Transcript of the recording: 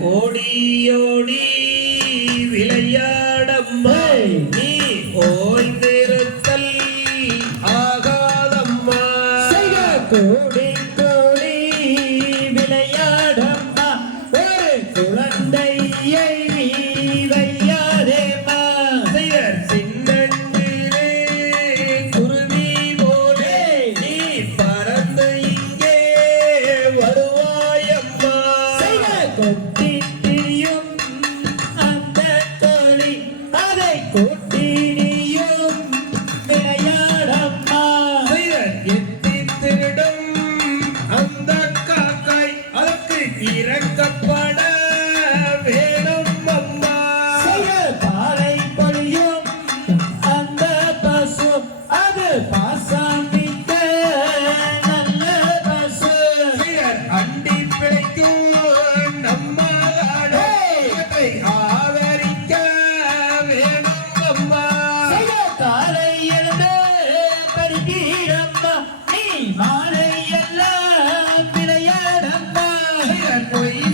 ஓடி ஓடி விளையாடம்மா. நீ ஓய்ந்திருத்தல் ஆகாதம்மா. கோடி கோடி விளையாடம்மா. ஒரு குழந்தையை கொட்டி திரியும் அந்த கோழி அதை கொட்டி நீயும் விளையாடம்மா எத்தி மாலை எல்லாம் விளையாடப்பா பொய்